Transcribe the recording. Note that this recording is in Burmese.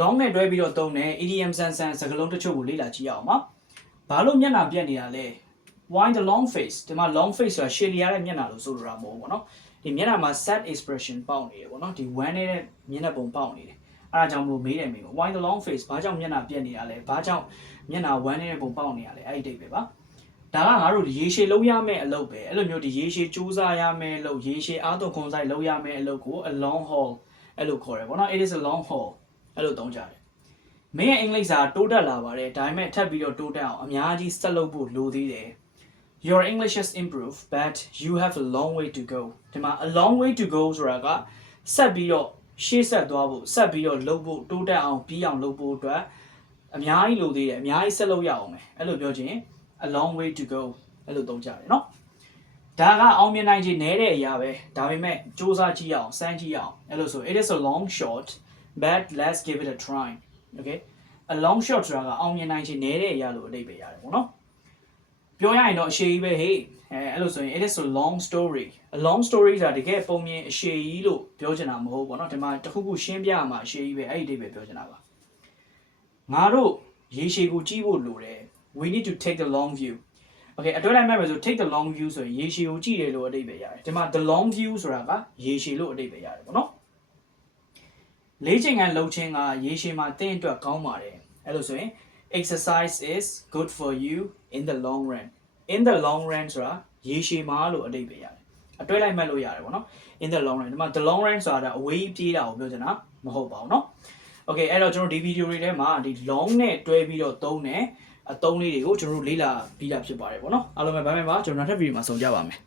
long နဲ့တွဲပြီးတော့သုံးတယ် idiom ဆန်ဆန်စကားလုံးတချို့ကိုလေ့လာကြည့်အောင်ပါဘာလို့မျက်နှာပြက်နေတာလဲ why the long face ဒီမှာ long face ဆိုတာရှည်လျားတဲ့မျက်နှာလို့ဆိုလိုတာမဟုတ်ဘူးပေါ့နော်ဒီမျက်နှာမှာ sad expression ပေါက်နေတယ်ပေါ့နော်ဒီ one နဲ့မျက်နှာပုံပေါက်နေတယ်အဲ့ဒါကြောင့်မလို့မေးတယ်မေးပေါ့ why the long face ဘာကြောင့်မျက်နှာပြက်နေတာလဲဘာကြောင့်မျက်နှာ one နဲ့ပုံပေါက်နေရလဲအဲ့ဒီတိတ်ပဲပါဒါကငါတို့ရေရှည်လုံးရမယ့်အလုပ်ပဲအဲ့လိုမျိုးဒီရေရှည်စူးစမ်းရမယ့်အလုပ်ရေရှည်အားသွန်ခွန်ဆိုင်လုံးရမယ့်အလုပ်ကို a long haul အဲ့လိုခေါ်တယ်ပေါ့နော် it is a long haul အဲ့လိုသုံးကြတယ်မင်းရဲ့အင်္ဂလိပ်စာတိုးတက်လာပါတယ်ဒါပေမဲ့ထပ်ပြီးတော့တိုးတက်အောင်အများကြီးဆက်လုပ်ဖို့လိုသေးတယ် Your English has improved but you have a long way to go ဒီမှာ a long way to go ဆိုတာကဆက်ပြီးတော့ရှေ့ဆက်သွားဖို့ဆက်ပြီးတော့လုပ်ဖို့တိုးတက်အောင်ပြီးအောင်လုပ်ဖို့အတွက်အများကြီးလိုသေးတယ်အများကြီးဆက်လုပ်ရအောင်မယ်အဲ့လိုပြောချင်a long way to go အဲ့လိုသုံးကြတယ်เนาะဒါကအောင်မြင်နိုင်ခြင်းနည်းတဲ့အရာပဲဒါပေမဲ့စူးစမ်းကြည့်အောင်စမ်းကြည့်အောင်အဲ့လိုဆို it is a long shot but let's give it a try okay a long shot ဆိုတာကအောင်မြင်နိုင်ခြင်းနည်းတဲ့အရာလို့အဓိပ္ပာယ်ရတယ်ပေါ့နော်ပြောရရင်တော့အရှည်ကြီးပဲဟေးအဲ့လိုဆိုရင် it is a long story a long story ဆိုတာတကယ်ပုံမြင်အရှည်ကြီးလို့ပြောချင်တာမဟုတ်ပေါ့နော်ဒီမှာတစ်ခုခုရှင်းပြရမှာအရှည်ကြီးပဲအဲ့ဒီအဓိပ္ပာယ်ပြောချင်တာပါငါတို့ရေရှည်ကိုကြည့်ဖို့လိုတယ်we need to take the long view okay အတွဲလိုက်မဲ့ပဲဆို take the long view ဆိုရင်ရေရှည်ကိုကြည့်တယ်လို့အဓိပ္ပာယ်ရတယ်ဒီမှာ the long view ဆိုတာကရေရှည်လို့အဓိပ္ပာယ်ရတယ်ပေါ့နော်လေ့ကျင့်ခန်းလုပ်ခြင်းကရေရှည်မှာသင်အတွက်ကောင်းပါတယ်အဲ့လိုဆိုရင် exercise is good for you in the long run in the long run ဆိုတာရေရှည်မှာလို့အဓိပ္ပာယ်ရတယ်အတွဲလိုက်မဲ့လို့ရတယ်ပေါ့နော် in the long run ဒီမှာ the long run ဆိုတာအဝေးပြေးတာကိုပြောချင်တာမဟုတ်ပါဘူးเนาะ okay အဲ့တော့ကျွန်တော်ဒီဗီဒီယိုတွေထဲမှာဒီ long နဲ့တွဲပြီးတော့သုံးတယ်အသုံးလေးတွေကိုကျွန်တော်တို့လေ့လာပြီးတာဖြစ်ပါတယ်ပေါ့နော်အားလုံးပဲဘိုင်ဘိုင်ပါကျွန်တော်နောက်ထပ်ဗီဒီယိုမှာဆုံကြပါမယ်